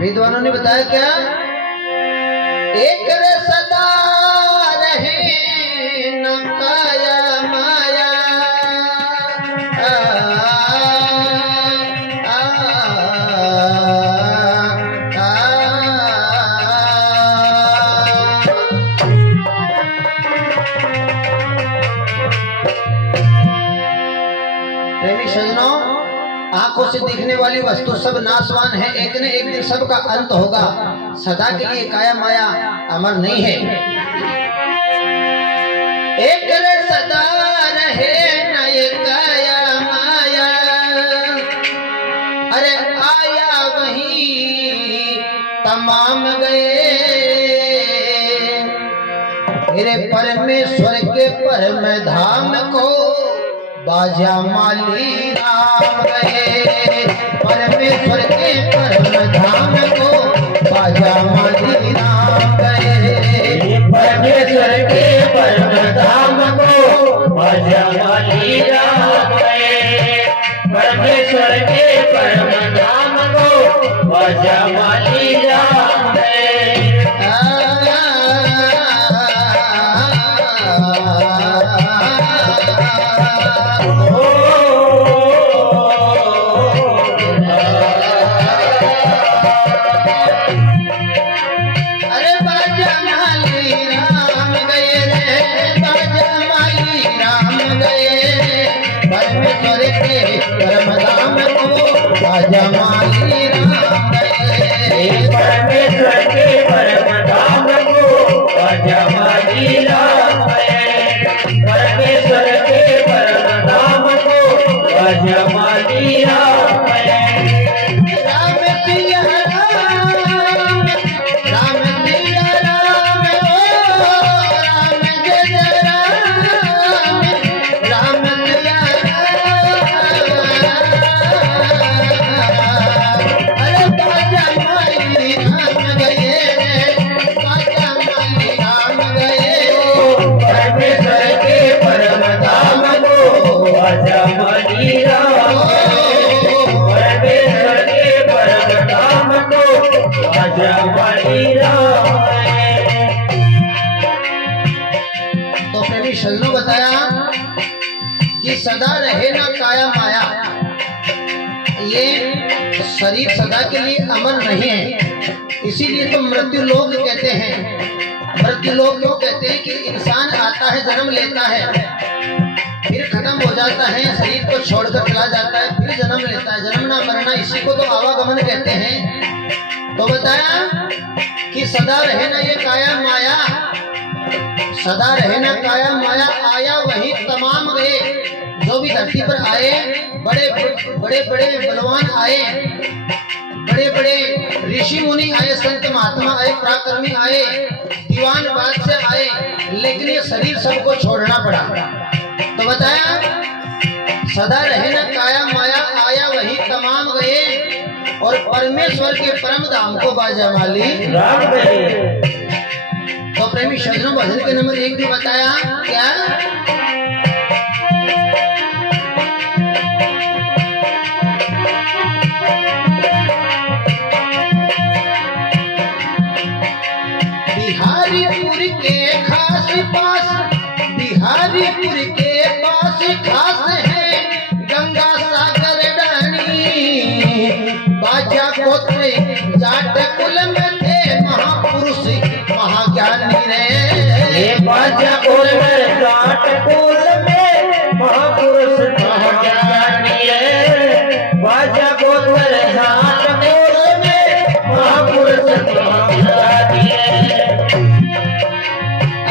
विद्वानों ने बताया क्या, एक रे सदा रहे न काया माया। प्रेमी सज्जनों, आंखों से दिखने वाली वस्तु सब नाशवान है, एक न एक दिन सबका अंत होगा। सदा के लिए काया माया अमर नहीं है। एक रे सदा रहे न ये काया माया, अरे आया वही तमाम गए। मेरे परमेश्वर के परम धाम को बाजा माली राम गए। परमेश्वर के परम धाम को बाजा माली राम गए। परमेश्वर के परम धाम को बाजा माली राम गए। परमेश्वर के परम धाम को बाजा माली राम गए। बाजा माली राम गए। परमेश्वर के परम धाम को बाजा माली राम गए। परमेश्वर के परम धाम को बाजा माली राम गए। राम सिया राम, राम सिया राम, ओ राम जय जय राम, राम सिया तो प्रेमी शरणों बताया कि सदा रहे ना काया माया। ये शरीर सदा के लिए अमर नहीं है, इसीलिए तो मृत्यु लोक कहते हैं। मृत्यु लोक क्यों कहते हैं कि इंसान आता है, जन्म लेता है, फिर खत्म हो जाता है, शरीर को छोड़कर चला जाता है, फिर जन्म लेता है। जन्मना मरना, इसी को तो आवागमन कहते हैं। तो बताया कि सदा रहे ना ये काया माया, सदा रहे ना काया माया, आया वही तमाम गए। जो भी धरती पर आए, बड़े बड़े बड़े बलवान आए, बड़े बड़े ऋषि मुनि आए, संत महात्मा आए, पराक्रमी आए, दीवान बादशाह आए, लेकिन ये शरीर सबको छोड़ना पड़ा। तो बताया सदा रहे ना काया माया, आया वही तमाम गए। और परमेश्वर के परम धाम को बाजा माली राम गए। तो प्रेमी सज्जनों, भजन के नंबर 1 ने बताया क्या, बिहारीपुर के खास पास, बिहारीपुर के पास खास है गंगा सागर रानी। बाजा गोत्र जाट कुल में थे महापुरुष महाज्ञानी रे। बाजा कुल में जाट कुल में महापुरुष महाज्ञानी रे। बाजा गोत्र जाट कुल में महापुरुष महाज्ञानी रे।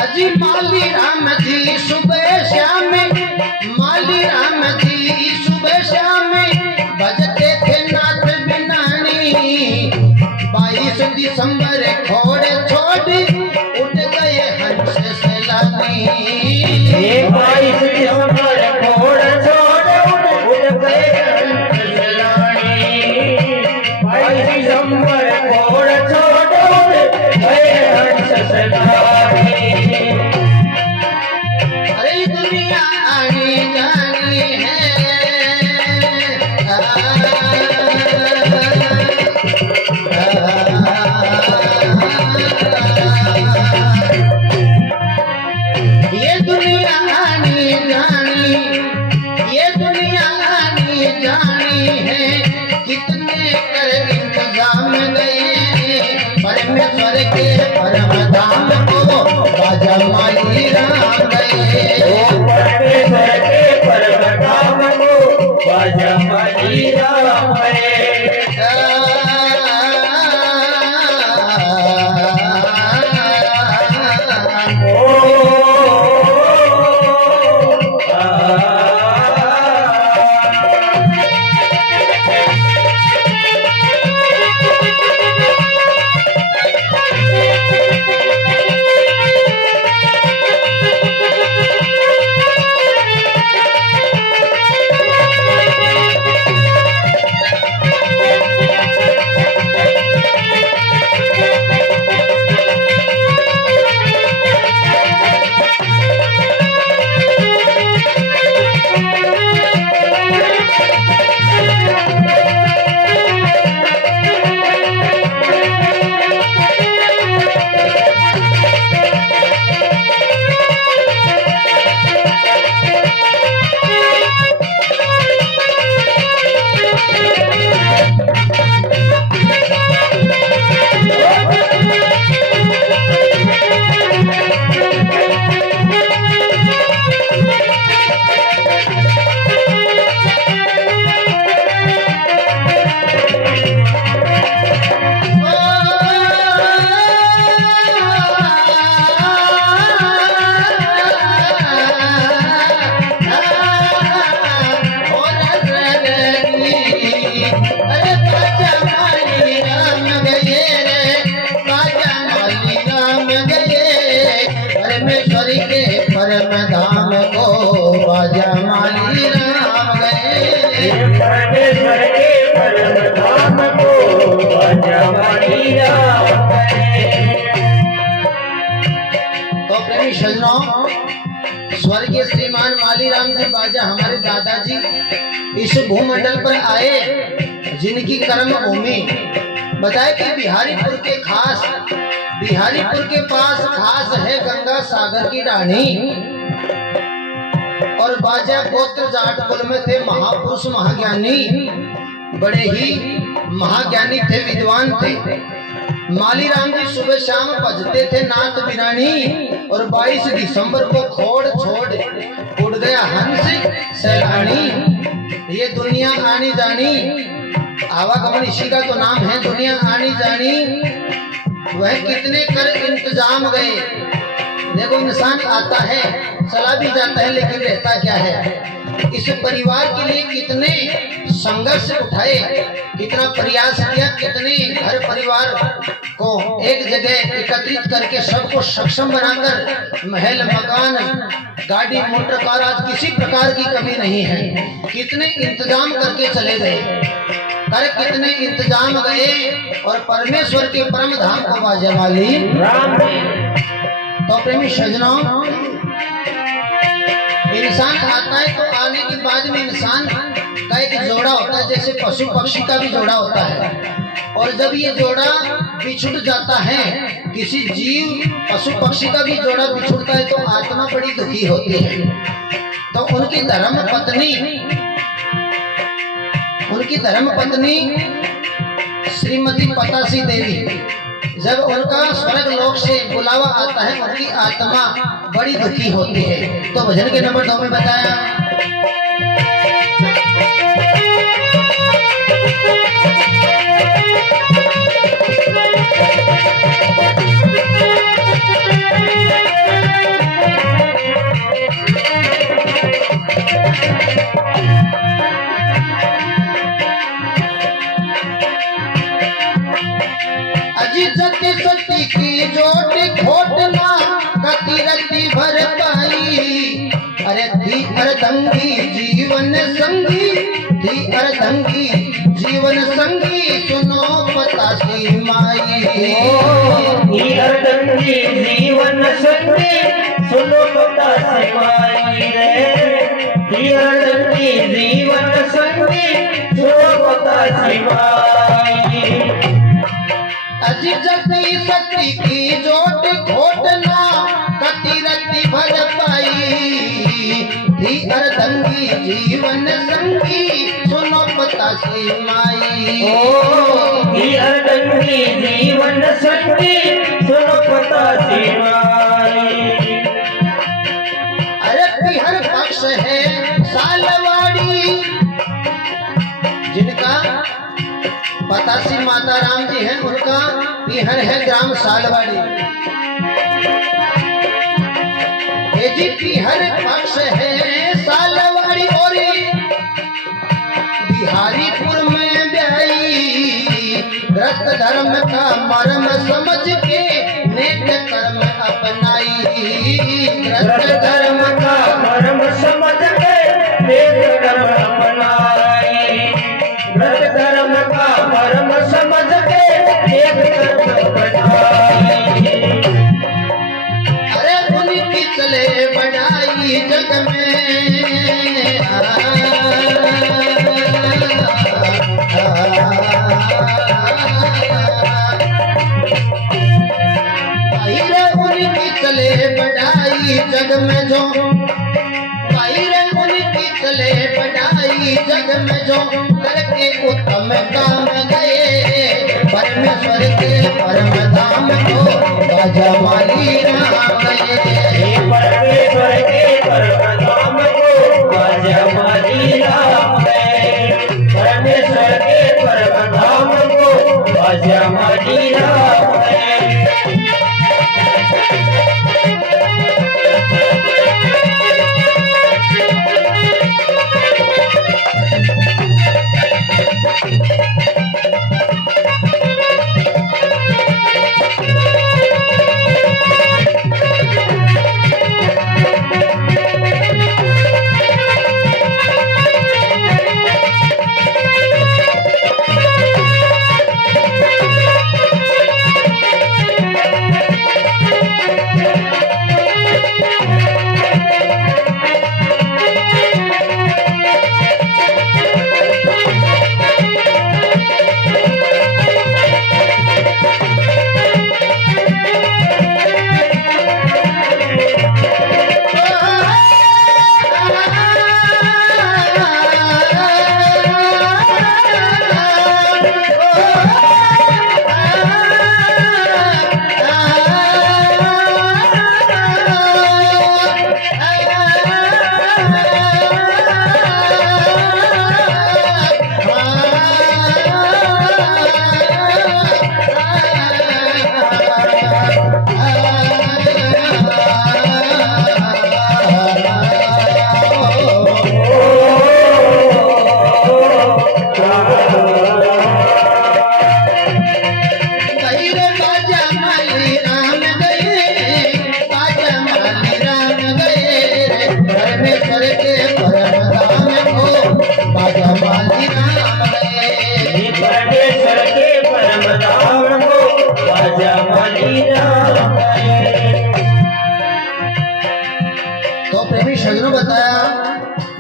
अजी माली राम जी सुबह शाम, माली राम जी सुबह शाम बजते थे नाथ बिनानी। 22 दिसंबर खोड़े छोड़ उठ गए हंस सैलानी। 22 दिसंबर खोड़ छोड़ उठ गए हंस सैलानी। 22 दिसंबर खोड़ छोड़ उठ गए हंस सैलानी। अरे दुनिया आनी जानी है, माली राम तो प्रेमी सजनों, स्वर्गीय श्रीमान माली राम जी बाजा हमारे दादाजी इस भूमंडल पर आए, जिनकी कर्म भूमि बताए कि बिहारीपुर के पास खास है गंगा सागर की रानी। और बाजा गोत्र जाट कुल में थे, महापुरुष महाज्ञानी, बड़े ही महाज्ञानी थे, विद्वान थे। माली राम जी सुबह शाम बजते थे नाथ बिरानी। और 22 दिसंबर को खोड़ छोड़ उड़ गया हंस सैलानी। ये दुनिया आनी जानी, आवागमन इसी का तो नाम है, दुनिया आनी जानी। वह कितने कर इंतजाम गए। देखो इंसान आता है, चला भी जाता है, लेकिन रहता क्या है। इस परिवार के लिए कितने संघर्ष उठाए, कितना प्रयास किया, कितने घर परिवार को एक जगह एकत्रित करके सबको सक्षम बनाकर महल मकान गाड़ी मोटर कार आज किसी प्रकार की कमी नहीं है। कितने इंतजाम करके चले गए, कितने इंतजाम गए और परमेश्वर के परम धाम को बाजा वाली राम। तो प्रेमी सजनों, इंसान आता है तो आने के बाद में इंसान का एक जोड़ा होता है, जैसे पशु पक्षी का भी जोड़ा होता है। और जब ये जोड़ा बिछुड़ जाता है, किसी जीव पशु पक्षी का भी जोड़ा बिछुड़ता है, तो आत्मा बड़ी दुखी होती है। तो उनकी धर्म पत्नी श्रीमती पतासी देवी, जब उनका स्वर्ग लोक से बुलावा आता है, उनकी आत्मा बड़ी दुखी होती है। तो भजन के नंबर 2 में बताया, सती सती की जोट खोटना कति रति भर पाई। अरे थी अर्धंगी जीवन संगी, थी अर्धंगी जीवन संगी, सुनो पतासी माई। थी अर्धंगी जीवन संगी, सुनो पतासी माई रे। थी अर्धंगी जीवन संगी, सुनो पतासी माई। अजी जती सती की जोट घोटना कति रति भर पाई। थी अर्धंगी जीवन संगी, सुनो पतासी माई। थी अर्धंगी जीवन संगी, सुनो पतासी माई। अरे बिहर पक्ष है सालवाड़ी, जिनका पतासी माता राम जी हैं, उनका बिहर है ग्राम सालवाड़ी। ये जी बिहर पक्ष है सालवाड़ी और बिहारीपुर में ब्याई। व्रत धर्म का मर्म समझ के नेक कर्म अपनाई। व्रत धर्म का मर्म समझ के नेक कर्म अपनाई। व्रत धर्म का मर्म समझ के नेक कर्म अपनाई। अरे उनकी चले बढ़ाई जग में, उनकी चले बढ़ाई जग में जो, उनकी चले बढ़ाई जग में जो, करके उत्तम काम गए। परमेश्वर के परम धाम को बाजा माली राम गए। परमेश्वर के परम धाम को बाजा माली राम गए। परमेश्वर के परम धाम को बाजा माली राम गए।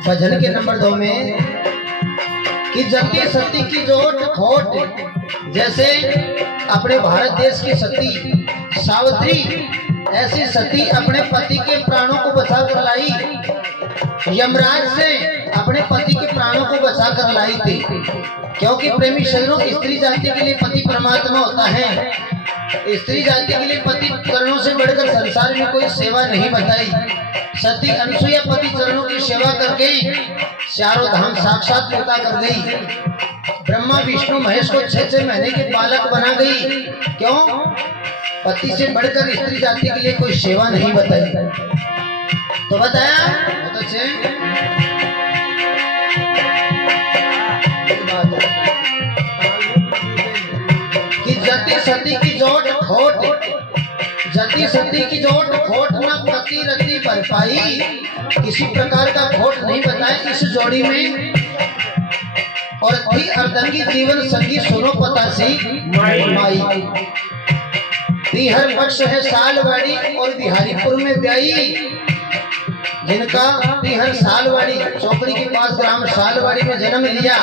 भजन के नंबर 2 में कि जति सती की जोट खोट, जैसे अपने भारत देश की सती सावित्री, ऐसी सती अपने पति के प्राणों को बचा कर लाई, यमराज से अपने पति के प्राणों को बचा कर लाई थी। क्योंकि प्रेमी सज्जनों, स्त्री जाति के लिए पति परमात्मा होता है। स्त्री जाति के लिए पति चरणों से बढ़कर संसार में कोई सेवा नहीं बताई। सती अनसुईया पति चरणों की सेवा करके चारों धाम साक्षात पूरा कर गई। ब्रह्मा विष्णु महेश को 6-6 महीने के बालक बना गई। क्यों? पति से बढ़कर स्त्री जाति के लिए कोई सेवा नहीं बताई। तो बताया बहुत अच्छे कि जति सती की जोट खोट, जति सती की जोट खोट न पति रति पर पाई, किसी प्रकार का खोट नहीं बताया इस जोड़ी में। और थी अर्धंगी जीवन संगी सुनो पतासी माई, हर पक्ष है सालवाड़ी और बिहारीपुर में ब्याई, जिनका हर सालवाड़ी चौकड़ी के पास ग्राम सालवाड़ी में जन्म लिया।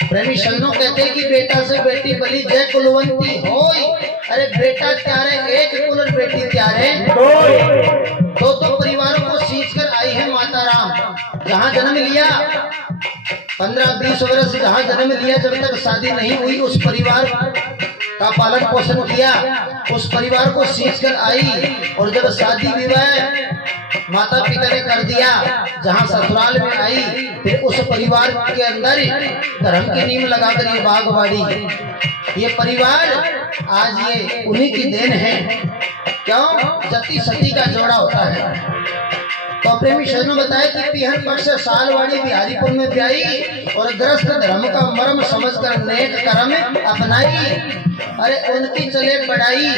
प्रेमी सज्जनों कहते हैं कि बेटा से बेटी बली जय कुलवंती होय। अरे बेटा त्यारे एक कुल और बेटी त्यारे दो परिवारों को सींच कर आई है माता राम। जहाँ जन्म लिया 15-20 वर्ष जहाँ जन्म लिया, जब तक शादी नहीं हुई उस परिवार का पालन पोषण किया, उस परिवार को सींच कर आई। और जब शादी विवाह माता पिता ने कर दिया, जहाँ ससुराल में आई, फिर उस परिवार के अंदर धर्म की नींव लगाकर ये बागवाड़ी, ये परिवार आज ये उन्हीं की देन है। क्यों? जति सती का जोड़ा होता है। तो प्रेमी सज्जनों बताया कि पीहर पक्ष सालवाड़ी बिहारीपुर में ब्याई और ग्रस्त धर्म का मर्म समझकर नेक कर्म अपनाई। अरे उनकी चले बढ़ाई,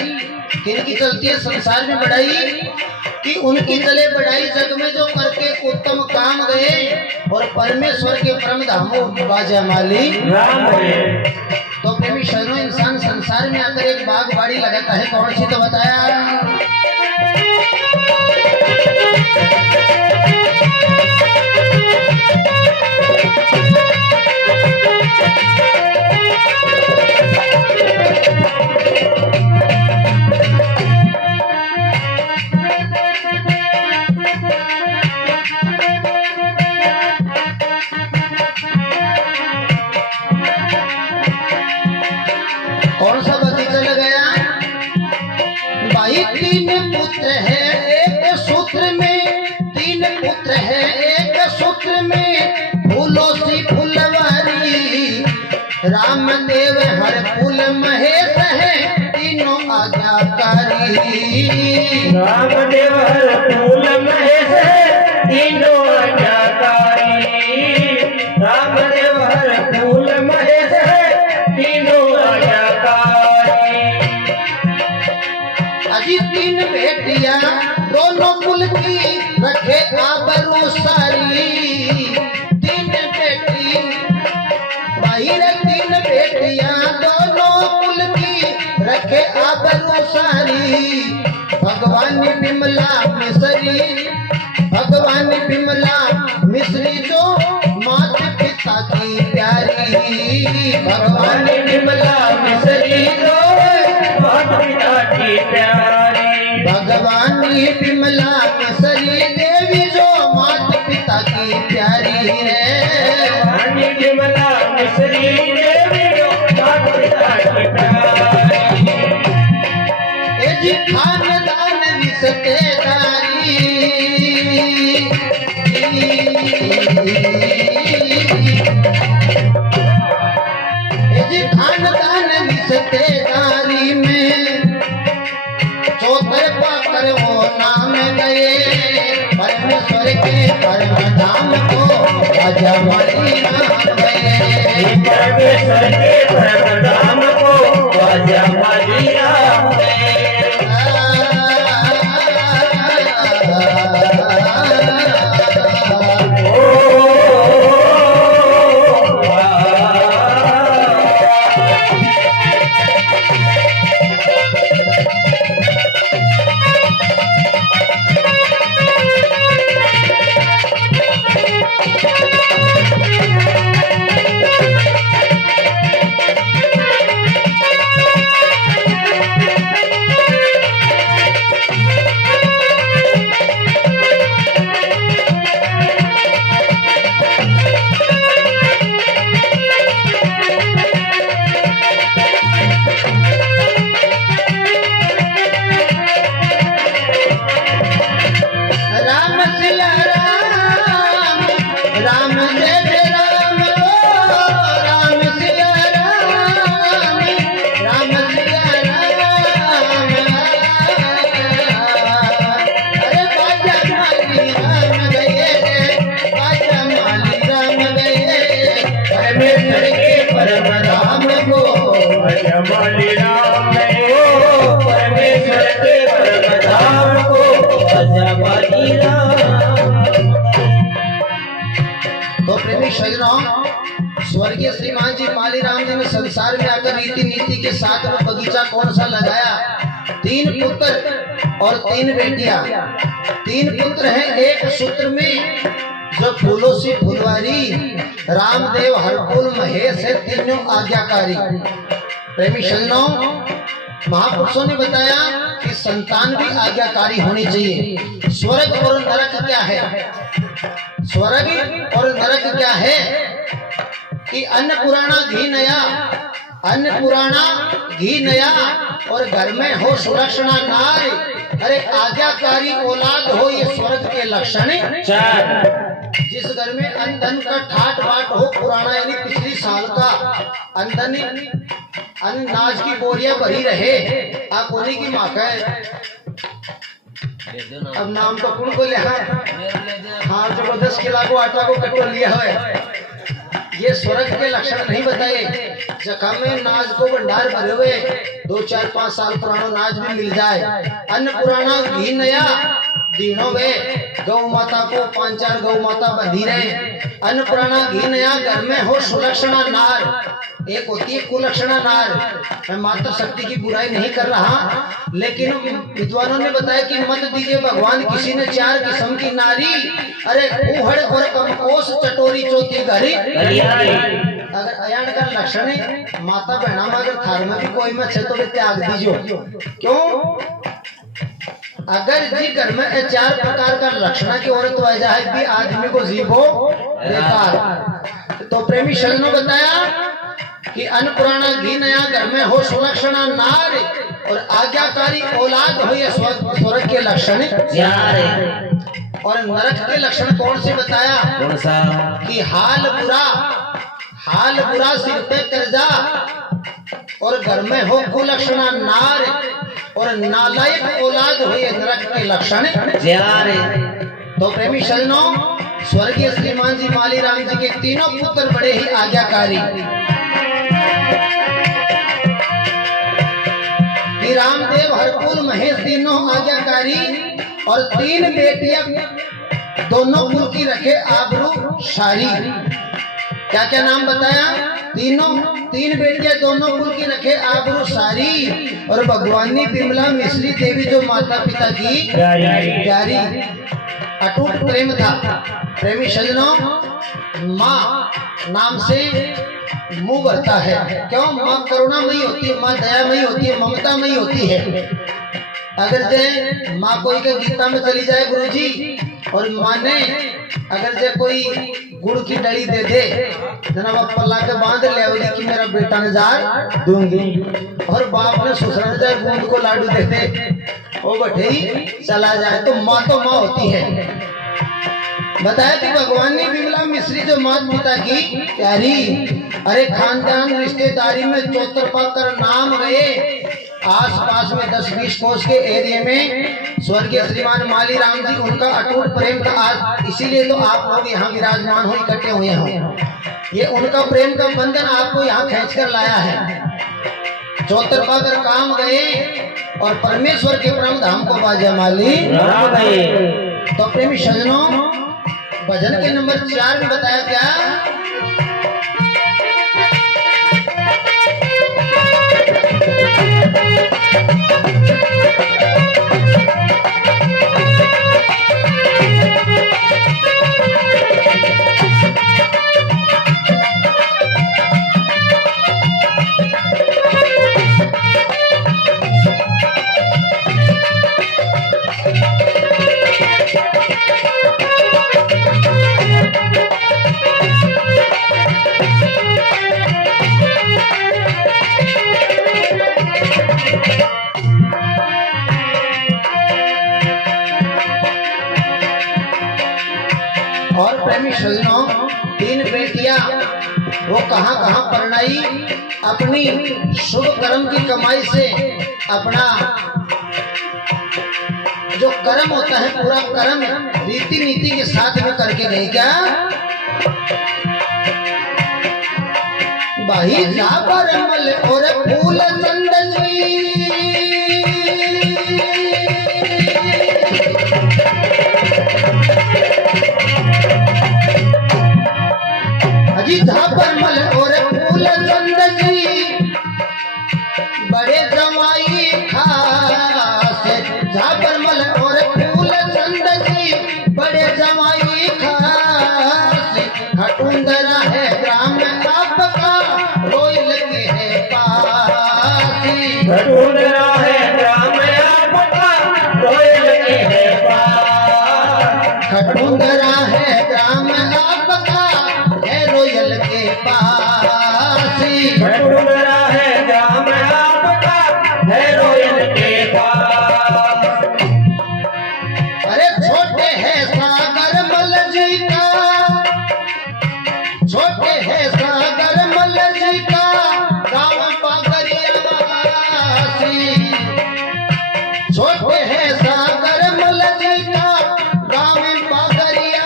किनकी चलती है संसार में बढ़ाई? कि उनकी चले बढ़ाई जग में जो करके उत्तम काम गए और परमेश्वर के परम धामों बाजा माली राम है। तो प्रेमी सज्जनों, इंसान संसार में आकर एक बागवाड़ी लगाता है, कौन सी? तो बताया कौन सा बगीचा लगाया? भाई 3 पुत्र है एक सूत्र में, 3 पुत्र है एक सूत्र में, फूलों सी फुलवारी, रामदेव हर फूल महेश है, तीनों आज्ञाकारी। रामदेव हर फूल महेश है, तीनों आज्ञाकारी। रामदेव हर फूल महेश है, तीनों आज्ञाकारी। अजी 3 बेटियां दोनों कुल की रखे आबरू सारी, 3 बेटी बाहर 3 बेटियां दोनों कुल की रखे आबरू सारी। भगवान बिमला मिश्री, भगवान बिमला मिश्री जो माता पिता की प्यारी। भगवान बिमला मिश्री जो माता पिता की प्यारी। भगवान बिमला मिश्री देवी जो माता पिता की प्यारी है। भगवान बिमला मिश्री देवी जो माता पिता की प्यारी। जी खानदान रिश्तेदारी, जी खानदान रिश्तेदारी में चौतरफा पर वो नाम गए, परमेश्वर के परम धाम को अजमाली नाम गए। परमेश्वर के परम धाम को अजमाली नाम गए। माली राम को परमेश्वर के परम धाम को बाजा माली राम। तो प्रेमी सज्जनों, स्वर्गीय श्रीमान जी माली राम जी ने संसार में आकर रीति नीति के साथ में बगीचा कौन सा लगाया? 3 पुत्र और 3 बेटियां। 3 पुत्र हैं एक सूत्र में, जो फूलों से फुलवारी, रामदेव, हरकुल, महेश है, तीनों आज्ञाकारी। प्रेमी सज्जनों, महापुरुषों ने बताया कि संतान भी आज्ञाकारी होनी चाहिए। स्वर्ग और नरक क्या है? स्वर्ग और नरक क्या है कि अन्नपूर्णा घी नया, अन्नपूर्णा घी नया, और घर में हो सुलक्षणा नार, अरे आज्ञाकारी औलाद हो, ये स्वर्ग के लक्षण 4। जिस घर में अन्न का ठाट बाट हो, पुराना यानी पिछली साल का अनाज की बोरियां भरी रहे, आकोनी की माका है। अब नाम तो कौन को लिया? हाँ, जबरदस्त किला को आटा को कटो लिया है। ये स्वर्ग के लक्षण नहीं बताए। जखा में नाज को भंडार भरे हुए, 2, 4, 5 साल पुराना नाज भी मिल जाए। अन्न पुराना घी नया, दिनों में गौ माता को 5-4 गौ माता बंधी रहे। अन्न पुराना घी नया, घर में हो सुलक्षणा नार। एक होती है कुलक्षणा नार। मैं मातृ शक्ति की बुराई नहीं कर रहा, लेकिन विद्वानों ने बताया कि मत दीजिए भगवान किसी ने 4 किस्म की नारी, अरे कुहड़ और कमकोस, चटोरी, चौथी घरी। अगर अयान का लक्षण है, माता बहना में अगर थार में भी कोई में छे तो भी त्याग दीजियो। क्यों? अगर जी घर में 4 प्रकार का लक्षण की औरत आ जाए भी, आदमी को जीवो बेकार। तो प्रेमी सज्जनों बताया कि अन्नपूर्णा घी नया, घर में हो सुलक्षणा नार, और आज्ञाकारी औलाद हो, ये स्वर्ग के लक्षण 4। और नरक के लक्षण कौन से बताया? कौन सा? कि हाल बुरा, सिर पे कर्जा, और घर में हो कुलक्षणा नार, और नालायक औलाद हो, ये नरक के लक्षण 4। तो प्रेमी सज्जनों, स्वर्गीय श्रीमान जी माली राम जी के तीनों पुत्र बड़े ही आज्ञाकारी। रामदेव, हरकुल, महेश तीनों आज्ञाकारी, और 3 बेटियां दोनों कुल की रखे आबरू सारी। क्या क्या नाम बताया? 3 बेटियां दोनों कुल की रखे आबरू सारी, और भगवानी बिमला मिश्री देवी जो माता पिता की प्यारी। अटूट प्रेम था। प्रेमी सज्जनों, माँ नाम से मुंह भरता है। क्यों? माँ करुणामयी होती है, माँ दयामयी होती है, ममतामयी होती है। अगर जे माँ कोई के गीता में चली जाए गुरुजी, और माँ ने अगर जे कोई गुड़ की डली दे दे, जनाब पल्ला के बांध ले कि मेरा बेटा ने जार दूंगी, और बाप ने ससुर ने जाए बूंद को लाडू दे दे, वो बैठे ही चला जाए, तो माँ होती है। बताया कि भगवानी बिमला मिश्री जो माता पिता की प्यारी, अरे खानदान रिश्तेदारी में चौतरफा कर नाम गए। आस पास में 10-20 कोस के एरिया में स्वर्गीय श्रीमान माली राम जी, उनका अटूट प्रेम था। आज इसीलिए तो आप लोग यहाँ विराजमान हो, इकट्ठे हुए हो। ये उनका प्रेम का बंधन आपको यहाँ खींच कर लाया है। चौतरफा कर काम गए, और परमेश्वर के परम धाम को बाजा माली। तो प्रेमी सज्जनों, भजन के नंबर 4 में बताया क्या? और प्रेमी सज्जनों, 3 बेटियां वो कहां परनाई, अपनी शुभ कर्म की कमाई से अपना जो कर्म होता है पूरा कर्म रीति नीति के साथ में करके गई। क्या भाई झापर मल और फूल चंद जी अजी झापर मल और फूल चंद जी बड़े जमाई खास झापर मल और फूल चंद जी बड़े जमाई खास खटुंदरा है ग्राम आपका रोई लगे है पासी खटुंदरा है ग्राम आपका रोई लगे है पास खटुंदरा है ग्राम आपका है रोयल के पासी खटुंदरा है ग्राम आपका है रोयल के पास अरे छोटे है सागर मल जी का छोटे है सागर मल जी का गाँव पागरिया छोटे है सागर मल जी का गाँव पागरिया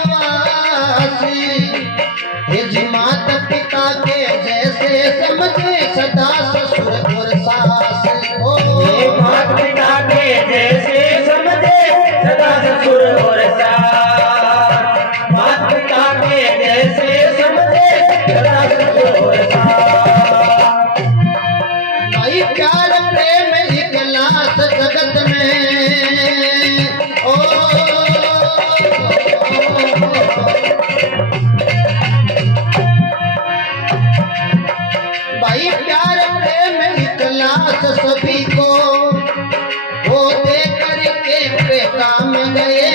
हे जी माता पिता के जैसे समझे सदा ससुर और सास को माता पिता के जैसे समझे सदा ससुर और सास माता पिता के जैसे समझे सदा ससुर और सास भाई प्यार प्रेम एक लाश जगत में ओ भाई प्यार प्रेम एक लाश सभी को वो दे करके पे काम गए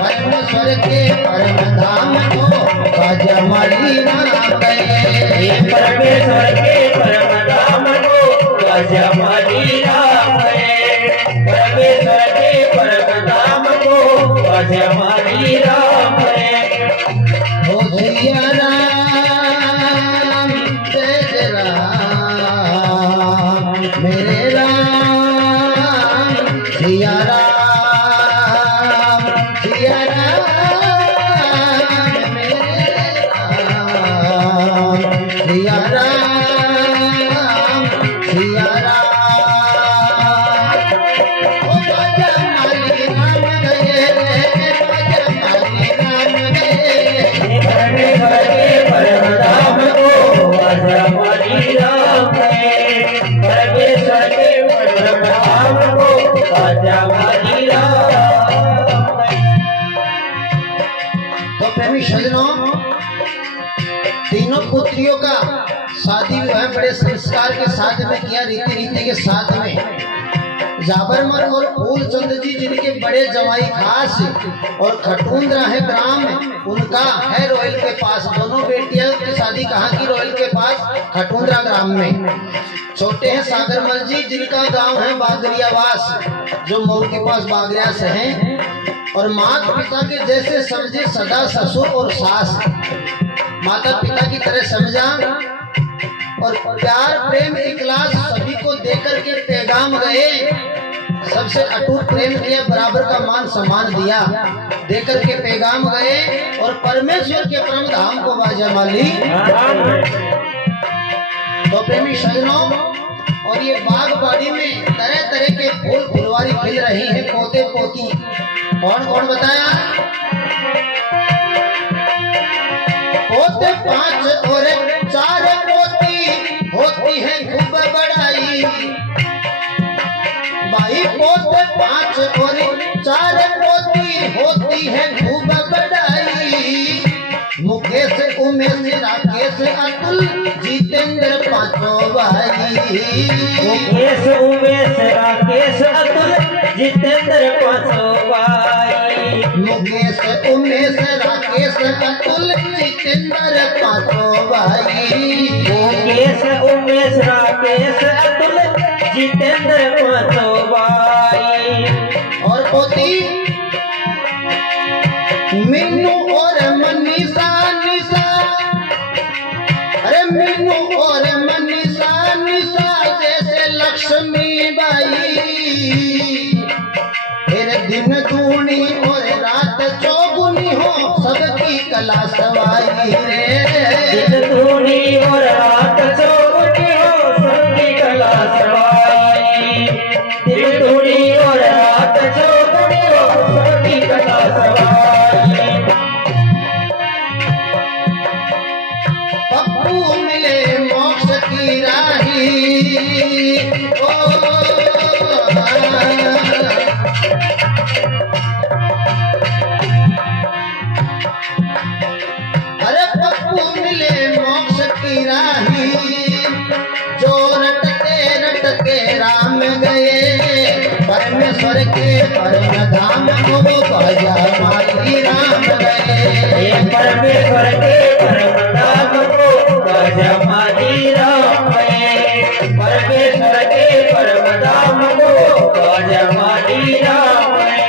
परमेश्वर के परम धाम को बाजमली ना गए परमेश्वर के परम धाम को बाजमली राम है परमेश्वर के परम धाम को बाजमली राम है ओ सिया राम जय राम मेरे राम सिया राम मेरे राम सिया राम ओ बाजमली राम गए बाजमली राम गए परमेश्वर के परम धाम को बाजमली राम है परमेश्वर के परम धाम को बाजमली राम है तो प्रेमी सजनों तीनों पुत्रियों का शादी विवाह बड़े संस्कार के साथ में किया रीति रीति के साथ में जाबरमल और फूलचंद जी जिनके बड़े जवाई खास और खटुंदरा है ग्राम उनका है रोयल के पास दोनों बेटियों की शादी कहाँ की रोयल के पास खटुंदरा ग्राम में छोटे हैं सागरमल जी जिनका गांव है बागरियावास जो मऊ के पास बागरिया से है और माता पिता के जैसे समझे सदा ससुर और सास माता पिता की तरह समझा और प्यार प्रेम इखलास सभी को देकर के पैगाम गए सबसे अटूट प्रेम किया बराबर का मान सम्मान दिया देकर के पैगाम गए और परमेश्वर के परम धाम को बाजमली तो प्रेमी सजनों और ये बागबाड़ी में तरह तरह के फूल फुलवारी खिल रही है पोते पोती कौन कौन बताया पोते 5 और 4 पोती होती है खूब बड़ाई भाई पोते 5 और 4 पोती होती है खूब बड़ाई मुकेश उमेश राकेश अतुल जितेंद्र 5 भाई मुकेश उमेश राकेश अतुल जितेंद्र 5 भाई मुकेश उमेश राकेश अतुल जितेंद्र 5 भाई मुकेश उमेश राकेश अतुल जितेंद्र 5 भाई और पोती मीनू और मनीषा निशा अरे मीनू और मनीषा निशा जैसे लक्ष्मी बाई फिर दिन दूनी और रात चौगुनी हो सबकी कला सवाई रे दिन दूनी और रात परमेश्वर के परम धाम को बाजा माली राम गए। ये परमेश्वर के परम धाम को बाजा माली राम गए। परमेश्वर के परम धाम को बाजा माली राम गए।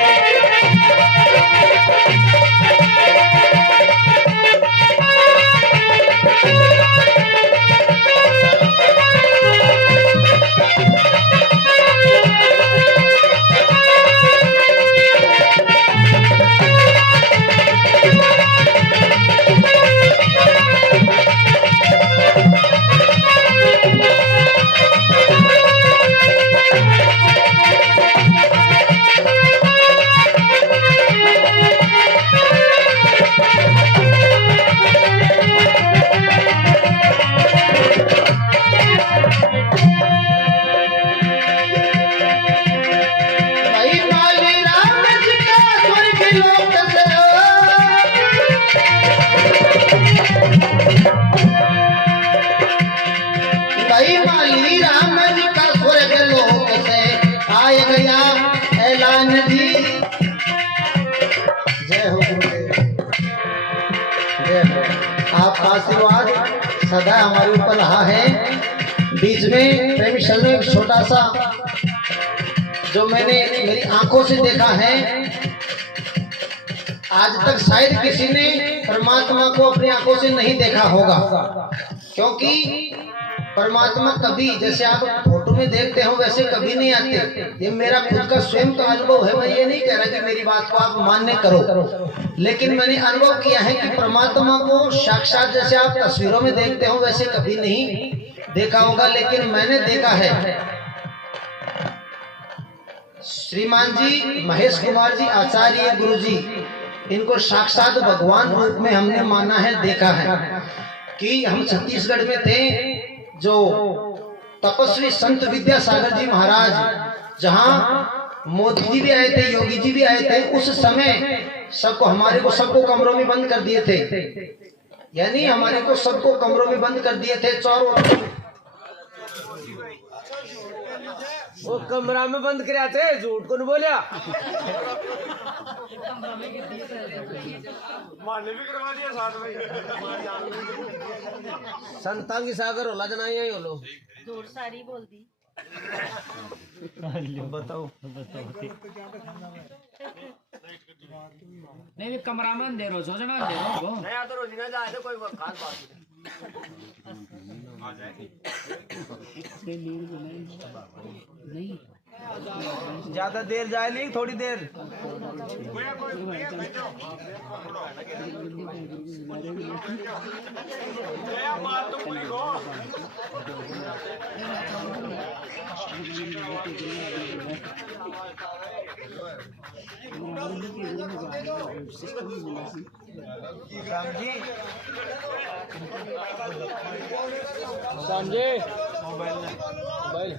भाई माली राम जी का स्वर्ग लोक से भाई माली राम जी का स्वर्ग लोक से आए गया ऐलान भी। जय हो गुरुदेव, जय हो। आपका आशीर्वाद सदा हमारे ऊपर रहा है। बीच में प्रेमी शरण में एक छोटा सा जो मैंने मेरी आंखों से देखा है, आज तक शायद किसी ने परमात्मा को अपनी आंखों से नहीं देखा होगा, क्योंकि परमात्मा कभी जैसे आप फोटो में देखते हो वैसे कभी नहीं आते। ये मेरा खुद का स्वयं का अनुभव है। मैं ये नहीं कह रहा कि मेरी बात को आप मान्य करो, लेकिन मैंने अनुभव किया है कि परमात्मा को साक्षात जैसे आप तस्वीरों में देखते हो वैसे कभी नहीं देखा होगा, लेकिन मैंने देखा है। श्रीमान जी महेश कुमार जी आचार्य गुरु जी, इनको साक्षात भगवान रूप में हमने माना है, देखा है। कि हम छत्तीसगढ़ में थे, जो तपस्वी संत विद्यासागर जी महाराज, जहां मोदी जी भी आए थे, योगी जी भी आए थे, उस समय सबको हमारे को सबको कमरों में बंद कर दिए थे। यानी हमारे को सबको कमरों में बंद कर दिए थे चारों। वो कमरा में बंद कराया थे, झूठ को नहीं बोलिया। माने भी करवा दिया साथ में। संतां की सागर होला जना यही होलो। जोर सारी बोल दी। बताओ नहीं भी कमरा में अंधेर हो जना अंधेर हो नहीं आ तो रोजी ना जाए तो कोई खास बात नहीं। ज्यादा देर जाए नहीं, थोड़ी देर। समझे मोबाइल